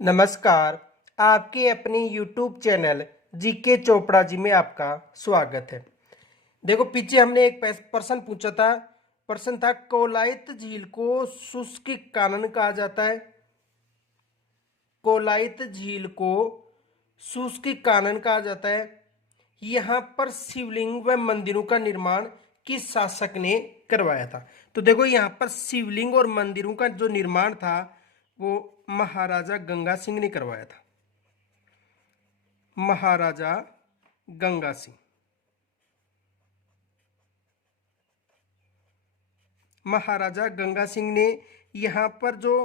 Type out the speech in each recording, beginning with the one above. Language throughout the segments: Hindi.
नमस्कार। आपके अपने YouTube channel GK Chopra ji में आपका स्वागत है। देखो, पीछे हमने एक प्रश्न पूछा था। प्रश्न था, कोलायत झील को शुष्क कानन कहा जाता है। कोलायत झील को शुष्क कानन कहा जाता है। यहाँ पर शिवलिंग व मंदिरों का निर्माण किस शासक ने करवाया था? तो देखो, यहाँ पर शिवलिंग और मंदिरों का जो निर्माण था वो महाराजा गंगा सिंह ने करवाया था। महाराजा गंगा सिंह। महाराजा गंगा सिंह ने यहाँ पर जो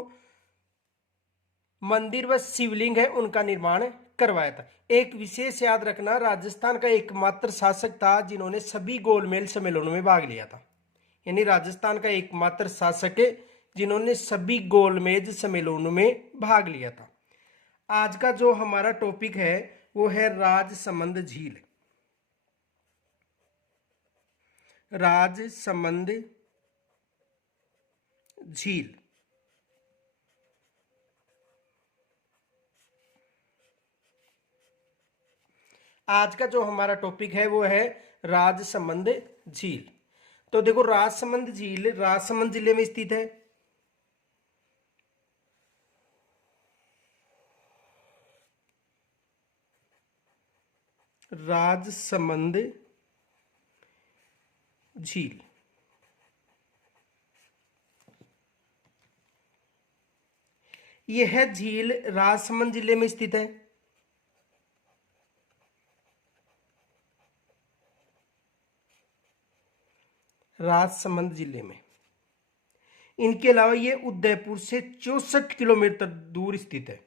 मंदिर व शिवलिंग है उनका निर्माण करवाया था। एक विशेष याद रखना, राजस्थान का एकमात्र शासक था जिन्होंने सभी गोलमेल सम्मेलनों में भाग लिया था। यानी राजस्थान का एकमात्र शासक है जिन्होंने सभी गोलमेज सम्मेलनों में भाग लिया था। आज का जो हमारा टॉपिक है वो है राजसमंद झील। राजसमंद झील। आज का जो हमारा टॉपिक है वो है राजसमंद झील। तो देखो, राजसमंद झील राजसमंद जिले में स्थित है। राजसमंद झील यह झील राजसमंद जिले में स्थित है। राजसमंद जिले में। इनके अलावा यह उदयपुर से 64 किलोमीटर दूर स्थित है।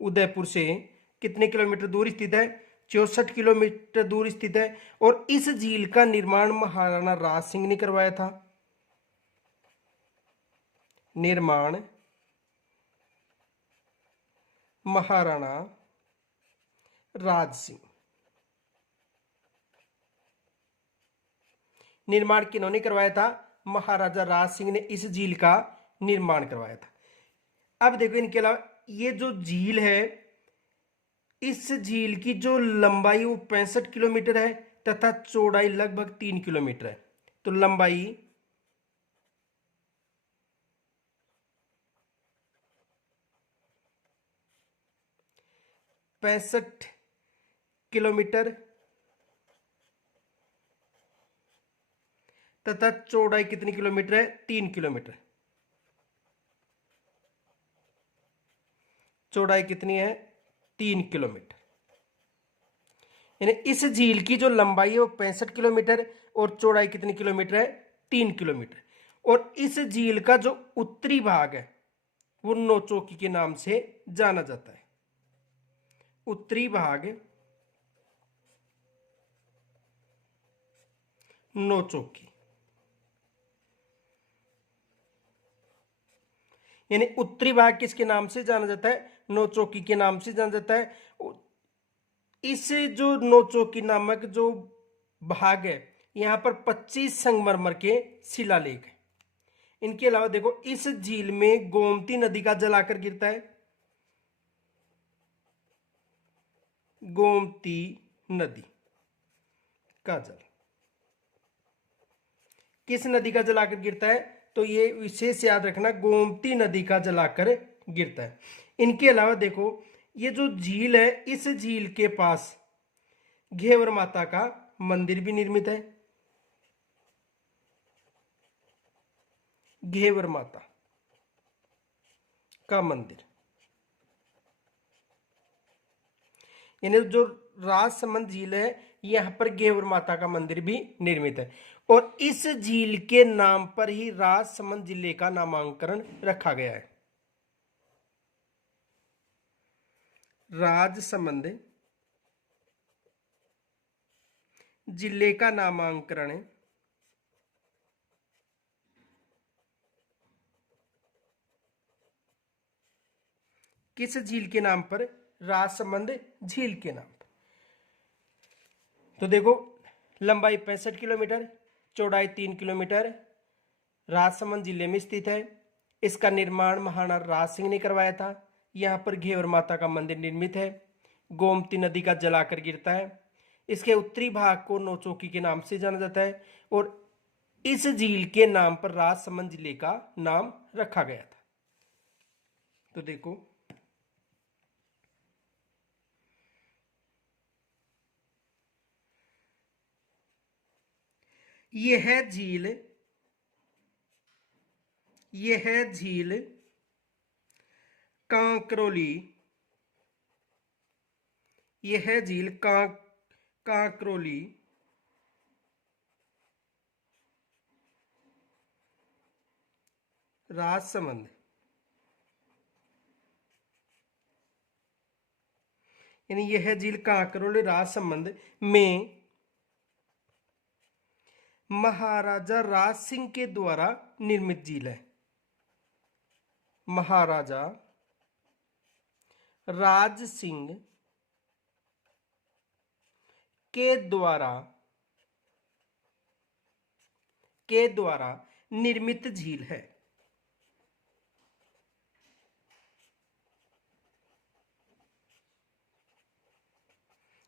उदयपुर से कितने किलोमीटर दूर स्थित है? 64 किलोमीटर दूर स्थित है। और इस झील का निर्माण महाराणा राज सिंह ने करवाया था। निर्माण महाराणा राज सिंह। निर्माण किन्होंने करवाया था? महाराजा राज सिंह ने इस झील का निर्माण करवाया था। अब देखो, इनके अलावा ये जो झील है, इस झील की जो लंबाई वो 65 किलोमीटर है तथा चौड़ाई लगभग 3 किलोमीटर है। तो लंबाई 65 किलोमीटर तथा चौड़ाई कितनी किलोमीटर है? 3 किलोमीटर। चौड़ाई कितनी है? 3 किलोमीटर। यानी इस झील की जो लंबाई है वो 65 किलोमीटर और चौड़ाई कितनी किलोमीटर है? 3 किलोमीटर। और इस झील का जो उत्तरी भाग है वो नौचौकी के नाम से जाना जाता है। उत्तरी भाग नौचौकी। यानी उत्तरी भाग किसके नाम से जाना जाता है? नौचौकी के नाम से जाना जाता है। इस जो नौचौकी नामक जो भाग है, यहाँ पर 25 संगमरमर के शिलालेख है। इनके अलावा देखो, इस झील में गोमती नदी का जल आकर गिरता है। गोमती नदी का जल किस नदी का जल आकर गिरता है? तो ये विशेष याद रखना, गोमती नदी का जल आकर गिरता है। इनके अलावा देखो, ये जो झील है, इस झील के पास घेवर माता का मंदिर भी निर्मित है। घेवर माता का मंदिर। यानी जो राजसमंद झील है, यहां पर घेवर माता का मंदिर भी निर्मित है। और इस झील के नाम पर ही राजसमंद जिले का नामांकन रखा गया है। राजसमंद जिले का नामांकन किस झील के नाम पर? राजसमंद झील के नाम पर। तो देखो, लंबाई 65 किलोमीटर, चौड़ाई 3 किलोमीटर, राजसमंद जिले में स्थित है। इसका निर्माण महाराणा राज सिंह ने करवाया था। यहाँ पर घेवर माता का मंदिर निर्मित है। गोमती नदी का जल आकर गिरता है। इसके उत्तरी भाग को नौचौकी के नाम से जाना जाता है और इस झील के नाम पर राजसमंद जिले का नाम रखा गया था। तो देखो, यह झील कांकरोली, यह झील कांकरोली राजसमंद यानी यह झील कांकरोली राजसमंद में महाराजा राज सिंह के द्वारा निर्मित झील है। महाराजा राज सिंह के द्वारा निर्मित झील है।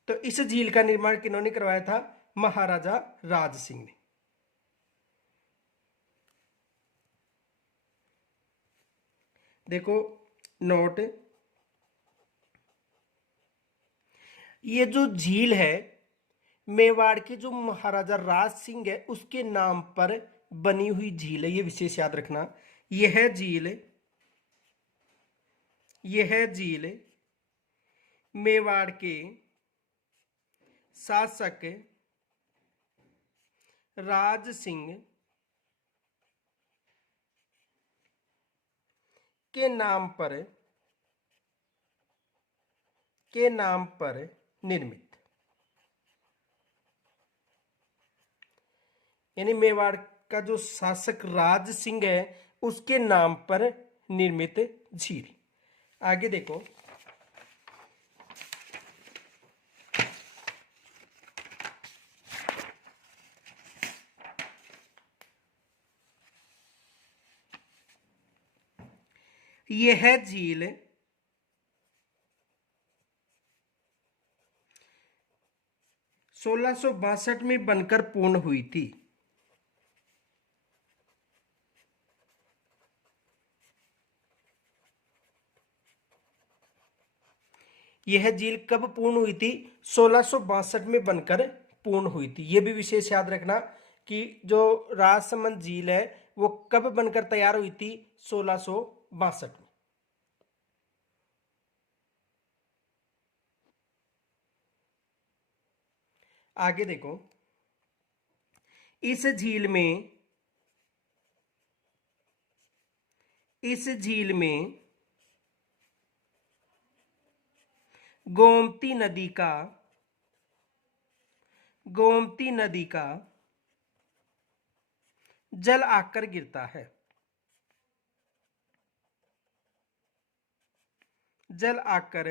तो इस झील का निर्माण किन्होंने करवाया था? महाराजा राज सिंह ने। देखो नोट, ये जो झील है मेवाड़ के जो महाराजा राज सिंह है उसके नाम पर बनी हुई झील है, ये विशेष याद रखना। यह झील मेवाड़ के शासक राज सिंह के नाम पर निर्मित, यानी मेवाड़ का जो शासक राज सिंह है उसके नाम पर निर्मित झील। आगे देखो, यह झील 1662 में बनकर पूर्ण हुई थी। यह झील कब पूर्ण हुई थी? 1662 में बनकर पूर्ण हुई थी। यह भी विशेष याद रखना कि जो राजसमंद झील है वो कब बनकर तैयार हुई थी? 1662 में। आगे देखो, इस झील में गोमती नदी का जल आकर गिरता है। जल आकर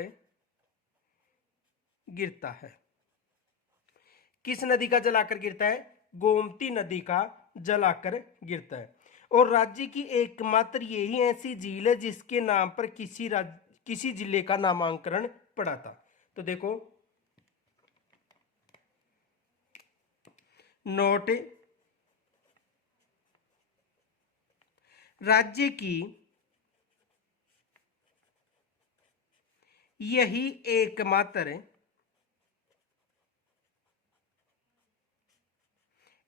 गिरता है। किस नदी का जल आकर गिरता है? गोमती नदी का जल आकर गिरता है। और राज्य की एकमात्र यही ऐसी झील है जिसके नाम पर किसी जिले का नामांकन पड़ा था। तो देखो नोट, राज्य की यही एकमात्र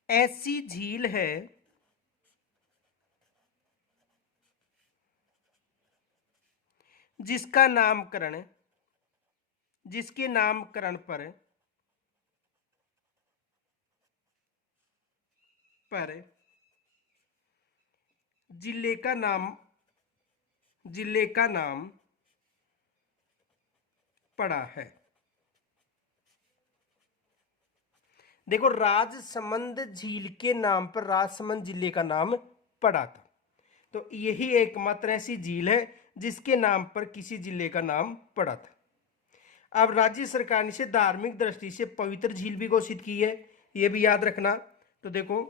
ऐसी झील है जिसके नामकरण पर जिले का नाम पड़ा है। देखो, राजसमंद झील के नाम पर राजसमंद जिले का नाम पड़ा था। तो यही एकमात्र ऐसी झील है जिसके नाम पर किसी जिले का नाम पड़ा था। अब राज्य सरकार ने इसे धार्मिक दृष्टि से पवित्र झील भी घोषित की है, यह भी याद रखना। तो देखो,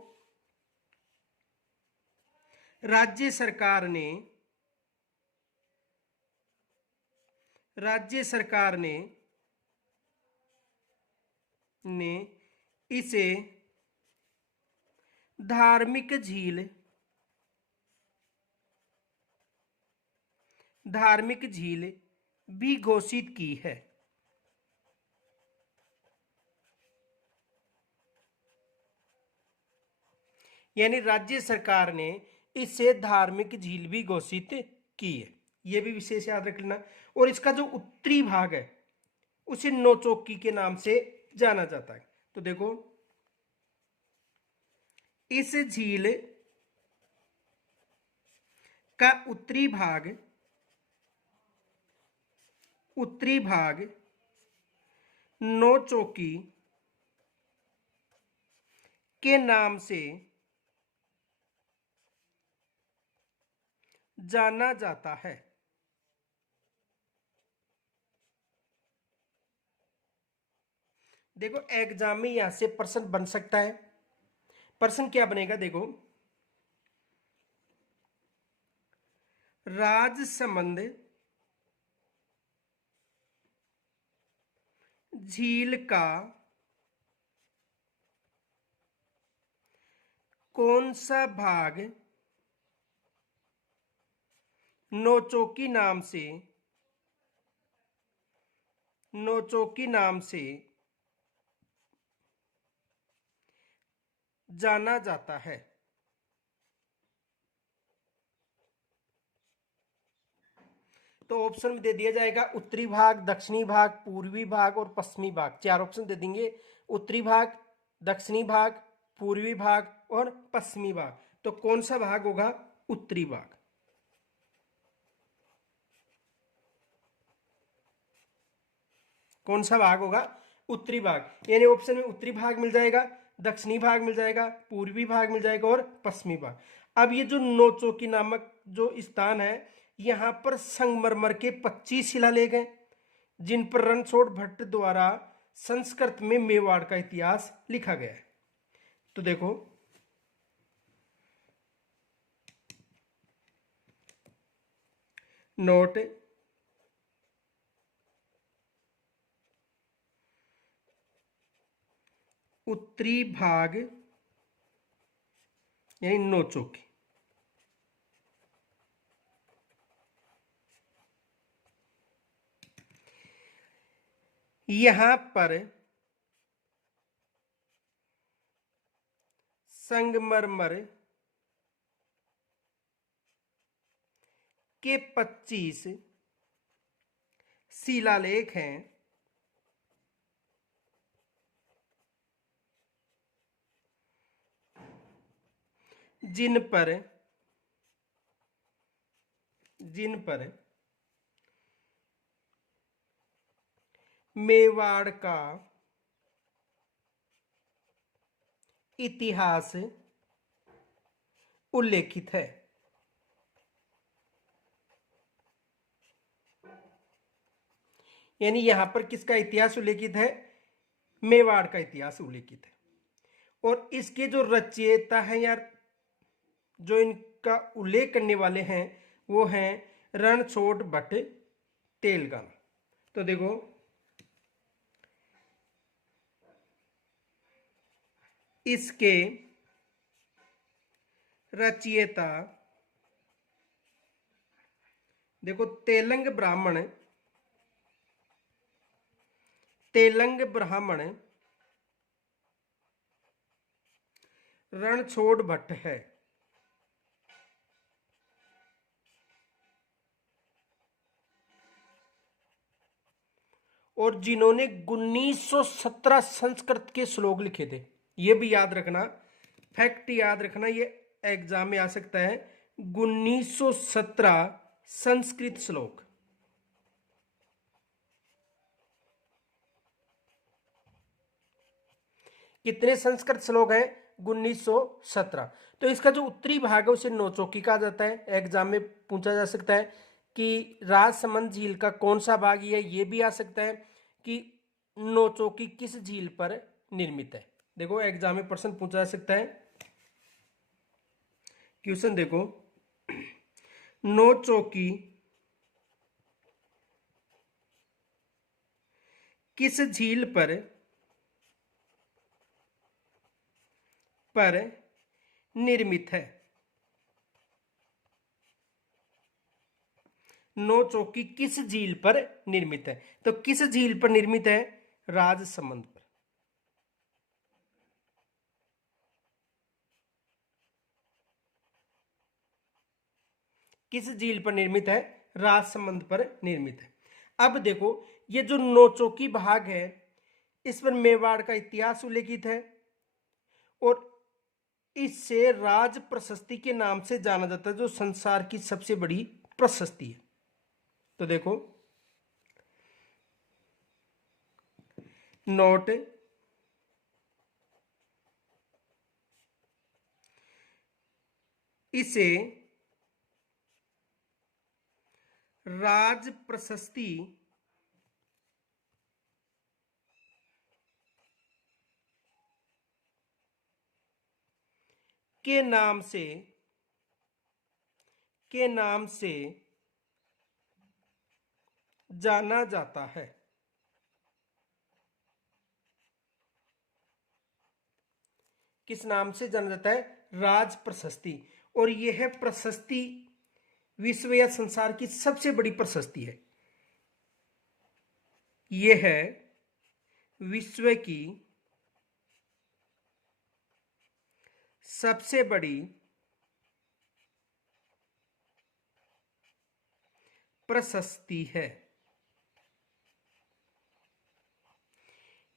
राज्य सरकार ने राज्य सरकार ने इसे धार्मिक झील भी घोषित की है। यानी राज्य सरकार ने इसे धार्मिक झील भी घोषित की है, यह भी विशेष याद रख लेना। और इसका जो उत्तरी भाग है उसे नौचौकी के नाम से जाना जाता है। तो देखो, इस झील का उत्तरी भाग नौचौकी के नाम से जाना जाता है। देखो, एग्जाम में यहां से प्रश्न बन सकता है। प्रश्न क्या बनेगा, देखो, राजसमंद झील का कौन सा भाग नौचौकी नाम से जाना जाता है। तो ऑप्शन में दे दिया जाएगा उत्तरी भाग, दक्षिणी भाग, पूर्वी भाग और पश्चिमी भाग। चार ऑप्शन दे देंगे, उत्तरी भाग, दक्षिणी भाग, पूर्वी भाग और पश्चिमी भाग। तो कौन सा भाग होगा? उत्तरी भाग। कौन सा भाग होगा? उत्तरी भाग। यानी ऑप्शन में उत्तरी भाग मिल जाएगा, दक्षिणी भाग मिल जाएगा, पूर्वी भाग मिल जाएगा और पश्चिमी भाग। अब ये जो नौचौकी नामक जो स्थान है, यहां पर संगमरमर के 25 शिलालेख हैं, जिन पर रणछोड़ भट्ट द्वारा संस्कृत में मेवाड़ का इतिहास लिखा गया है। तो देखो, नोट, उत्तरी भाग यानी नौचौकी, यहां पर संगमरमर के 25 शिलालेख हैं, जिन पर मेवाड़ का इतिहास उल्लेखित है। यानी यहां पर किसका इतिहास उल्लेखित है? मेवाड़ का इतिहास उल्लेखित है। और इसके जो रचयिता हैं यार, जो इनका उल्लेख करने वाले हैं, वो हैं रणछोड़ भट्ट तेलंगाना। तो देखो, इसके रचयिता देखो, तेलंग ब्राह्मण रणछोड़ भट्ट है। और जिन्होंने 1917 संस्कृत के श्लोक लिखे थे, ये भी याद रखना, फैक्ट याद रखना, ये एग्जाम में आ सकता है। 1917 संस्कृत श्लोक। कितने संस्कृत श्लोक हैं? 1917। तो इसका जो उत्तरी भाग है उसे नौचौकी कहा जाता है। एग्जाम में पूछा जा सकता है कि राजसमंद झील का कौन सा भाग है। ये भी आ सकता है कि नौचौकी किस झील पर निर्मित है। देखो, एग्जाम में प्रश्न पूछा जा सकता है। क्वेश्चन देखो, नौचौकी किस झील पर निर्मित है? नौ चौकी किस झील पर निर्मित है? तो किस झील पर निर्मित है? राजसमंद पर। किस झील पर निर्मित है? राजसमंद पर निर्मित है। अब देखो, ये जो नौचौकी भाग है, इस पर मेवाड़ का इतिहास उल्लेखित है और इससे राज प्रशस्ति के नाम से जाना जाता है, जो संसार की सबसे बड़ी प्रशस्ति है। तो देखो, नोट इसे राज प्रशस्ति के नाम से जाना जाता है। किस नाम से जाना जाता है? राज प्रशस्ति। और यह प्रशस्ति विश्व या संसार की सबसे बड़ी प्रशस्ति है। यह है विश्व की सबसे बड़ी प्रशस्ति है।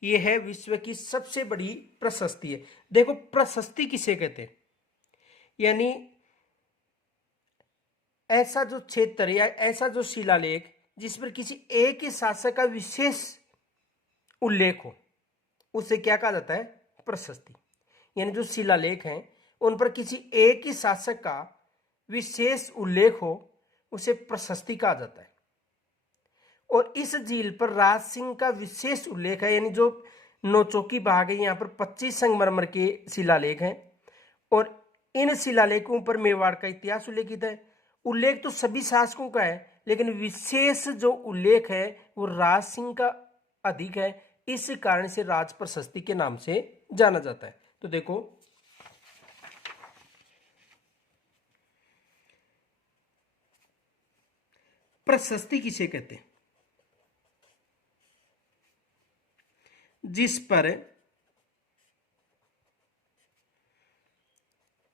यह है विश्व की सबसे बड़ी प्रशस्ति है। देखो, प्रशस्ति किसे कहते हैं? यानी ऐसा जो क्षेत्र या ऐसा जो शिलालेख जिस पर किसी एक ही शासक का विशेष उल्लेख हो, उसे क्या कहा जाता है? प्रशस्ति। यानी जो शिलालेख हैं उन पर किसी एक ही शासक का विशेष उल्लेख हो, उसे प्रशस्ति कहा जाता है। और इस झील पर राज सिंह का विशेष उल्लेख है। यानी जो नौचौकी भाग है, यहाँ पर 25 संगमरमर के शिलालेख हैं और इन शिलालेखों पर मेवाड़ का इतिहास उल्लेखित है। उल्लेख तो सभी शासकों का है, लेकिन विशेष जो उल्लेख है वो राज सिंह का अधिक है। इस कारण से राज प्रशस्ति के नाम से जाना जाता है। तो देखो, प्रशस्ति किसे कहते हैं? जिस पर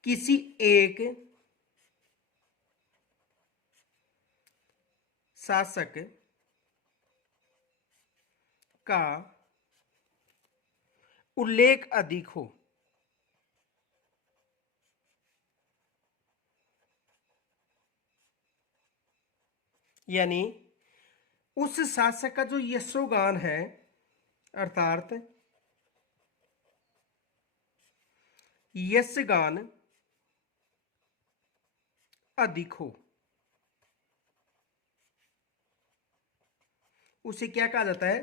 किसी एक शासक का उल्लेख अधिक हो। यानी उस शासक का जो यशोगान है, अर्थात यशगान अधिक हो, उसे क्या कहा जाता है?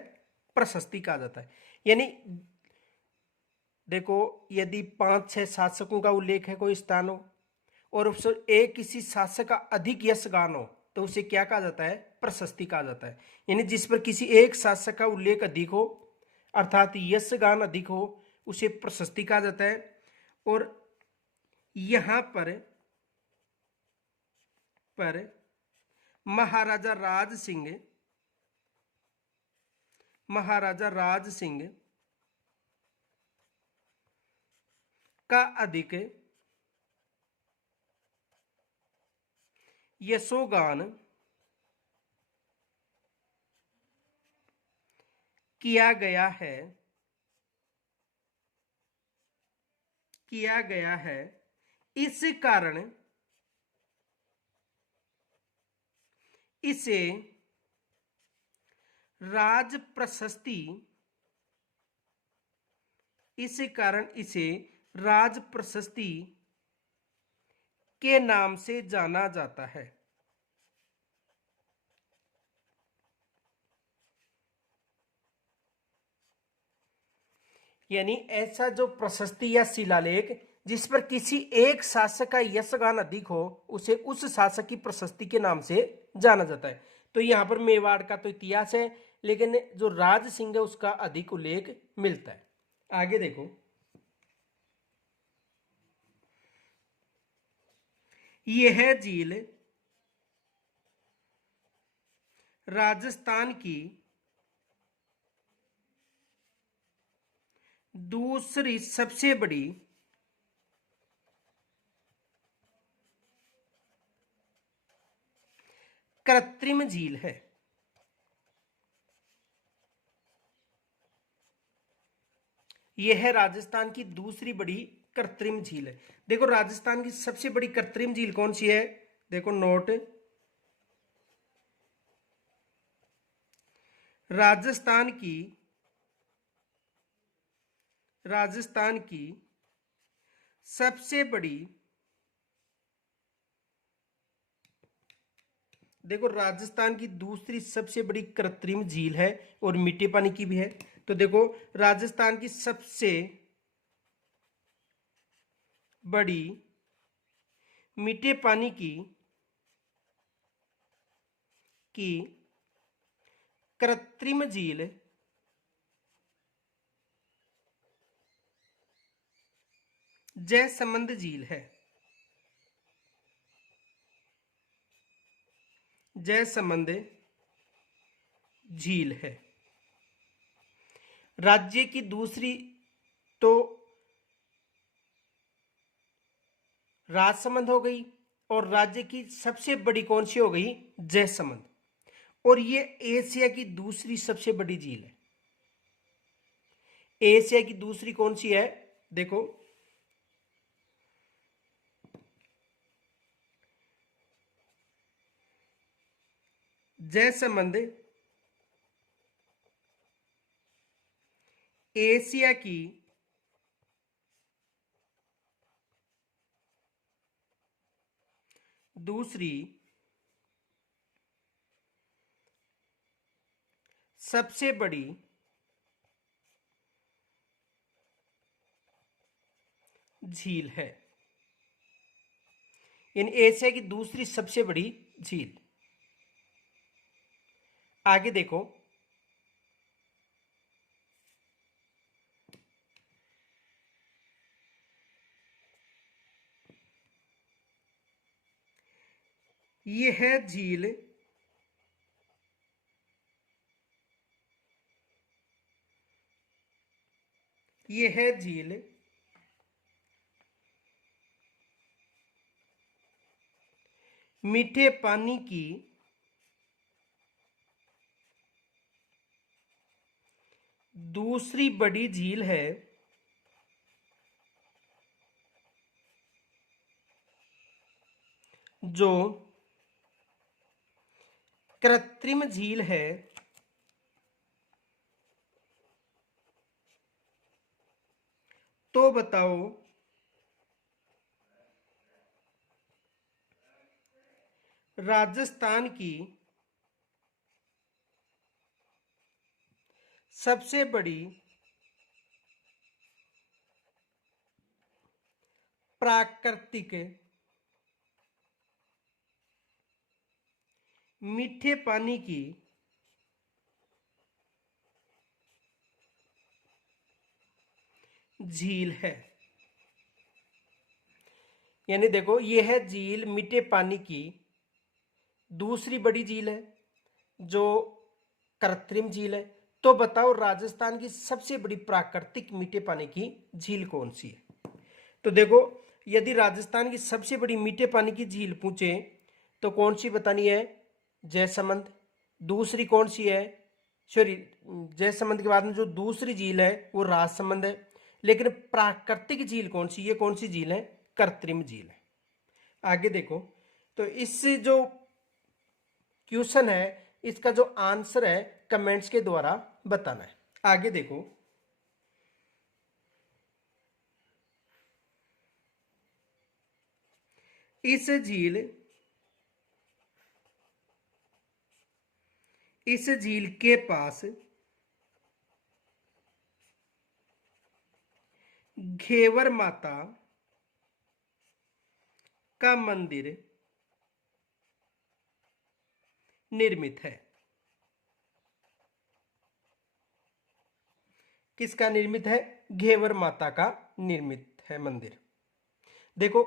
प्रशस्ति कहा जाता है। यानी देखो, यदि 5-6 शासकों का उल्लेख है कोई स्थान हो और उस एक किसी शासक का अधिक यशगान हो, तो उसे क्या कहा जाता है? प्रशस्ति कहा जाता है। यानी जिस पर किसी एक शासक का उल्लेख अधिक हो, अर्थात यशगान अधिक हो, उसे प्रशस्ति कहा जाता है। और यहां पर महाराजा राज सिंह का अधिक यशोगान किया गया है। इस कारण इसे राज प्रशस्ति के नाम से जाना जाता है। यानी ऐसा जो प्रशस्ति या शिलालेख जिस पर किसी एक शासक का यशगान अधिक हो, उसे उस शासक की प्रशस्ति के नाम से जाना जाता है। तो यहाँ पर मेवाड़ का तो इतिहास है, लेकिन जो राज सिंह है उसका अधिक उल्लेख मिलता है। आगे देखो, यह झील राजस्थान की दूसरी सबसे बड़ी कृत्रिम झील है। यह राजस्थान की दूसरी बड़ी कृत्रिम झील है। देखो राजस्थान की सबसे बड़ी कृत्रिम झील कौन सी है, देखो नोट, राजस्थान की सबसे बड़ी, देखो राजस्थान की दूसरी सबसे बड़ी कृत्रिम झील है और मीठे पानी की भी है। तो देखो राजस्थान की सबसे बड़ी मीठे पानी की कृत्रिम झील जयसमंद झील है। जयसमंद झील है। राज्य की दूसरी तो राजसमंद हो गई, और राज्य की सबसे बड़ी कौन सी हो गई, जयसमंद। और ये एशिया की दूसरी सबसे बड़ी झील है। एशिया की दूसरी कौन सी है, देखो जयसमंद एशिया की दूसरी सबसे बड़ी झील है। इन एशिया की दूसरी सबसे बड़ी झील। आगे देखो, यह झील मीठे पानी की दूसरी बड़ी झील है जो कृत्रिम झील है। तो बताओ राजस्थान की सबसे बड़ी प्राकृतिक मीठे पानी की झील है। यानी देखो यह झील मीठे पानी की दूसरी बड़ी झील है जो कृत्रिम झील है। तो बताओ राजस्थान की सबसे बड़ी प्राकृतिक मीठे पानी की झील कौन सी है। तो देखो यदि राजस्थान की सबसे बड़ी मीठे पानी की झील पूछे तो कौन सी बतानी है, जयसमंद। दूसरी कौन सी है, सॉरी, जयसमंद के बाद में जो दूसरी झील है वो राजसमंद है। लेकिन प्राकृतिक झील कौन सी, ये कौन सी झील है, कृत्रिम झील है। आगे देखो, तो इस जो क्वेश्चन है इसका जो आंसर है कमेंट्स के द्वारा बताना है। आगे देखो, इस झील के पास घेवर माता का मंदिर निर्मित है? किसका निर्मित है? घेवर माता का निर्मित है मंदिर। देखो,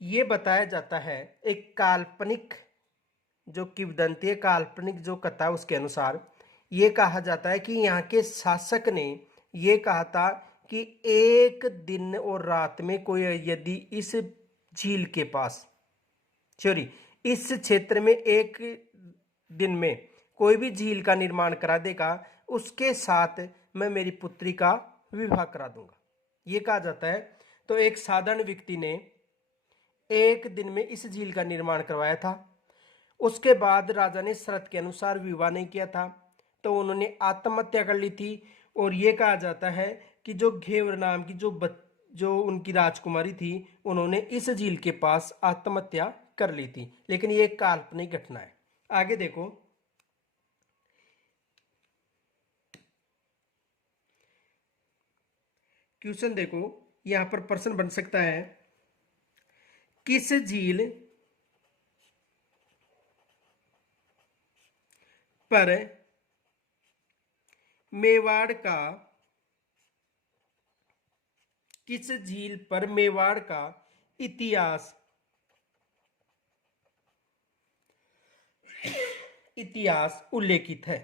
ये बताया जाता है, एक काल्पनिक जो किंवदंती है, काल्पनिक जो कथा, उसके अनुसार ये कहा जाता है कि यहाँ के शासक ने ये कहा था कि एक दिन और रात में कोई यदि इस झील के पास, सॉरी, इस क्षेत्र में एक दिन में कोई भी झील का निर्माण करा देगा, उसके साथ मैं मेरी पुत्री का विवाह करा दूंगा, ये कहा जाता है। तो एक साधारण व्यक्ति ने एक दिन में इस झील का निर्माण करवाया था। उसके बाद राजा ने शर्त के अनुसार विवाह नहीं किया था, तो उन्होंने आत्महत्या कर ली थी। और ये कहा जाता है कि जो घेवर नाम की जो उनकी राजकुमारी थी, उन्होंने इस झील के पास आत्महत्या कर ली थी। लेकिन ये एक काल्पनिक घटना है। आगे देखो, क्वेश्चन देखो, यहां पर प्रश्न बन सकता है, किस झील पर मेवाड़ का किस झील पर मेवाड़ का इतिहास उल्लेखित है?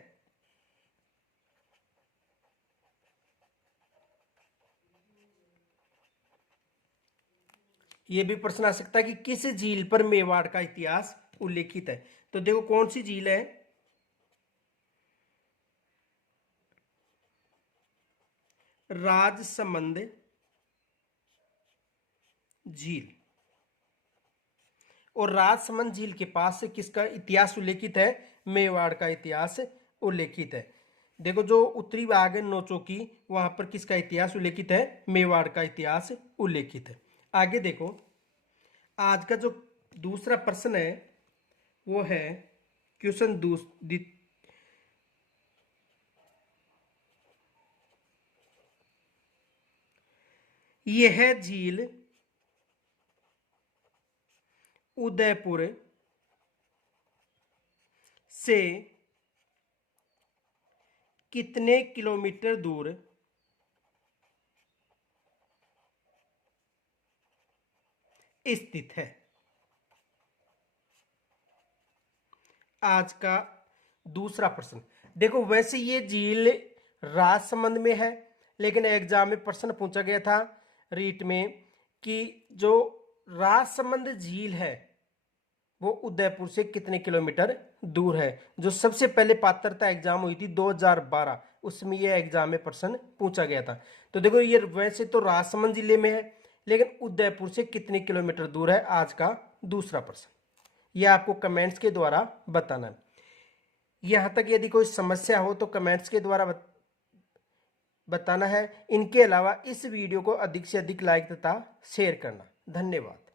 यह भी प्रश्न आ सकता है कि किस झील पर मेवाड़ का इतिहास उल्लेखित है। तो देखो, कौन सी झील है? राजसमंद झील। और राजसमंद झील के पास किसका इतिहास उल्लेखित है? मेवाड़ का इतिहास उल्लेखित है। देखो, जो उत्तरी भाग है नौचौकी, वहां पर किसका इतिहास उल्लेखित है? मेवाड़ का इतिहास उल्लेखित है। आगे देखो, आज का जो दूसरा प्रश्न है वो है क्वेश्चन यह झील उदयपुर से कितने किलोमीटर दूर स्थित है? आज का दूसरा प्रश्न। देखो, वैसे ये झील राजसमंद में है, लेकिन एग्जाम में प्रश्न पूछा गया था रीट में कि जो राजसमंद झील है वो उदयपुर से कितने किलोमीटर दूर है। जो सबसे पहले पात्रता एग्जाम हुई थी 2012, उसमें यह एग्जाम में प्रश्न पूछा गया था। तो देखो, ये वैसे तो राजसमंद जिले में है, लेकिन उदयपुर से कितने किलोमीटर दूर है, आज का दूसरा प्रश्न। यह आपको कमेंट्स के द्वारा बताना है। यहाँ तक यदि कोई समस्या हो तो कमेंट्स के द्वारा बताना है। इनके अलावा इस वीडियो को अधिक से अधिक लाइक तथा शेयर करना। धन्यवाद।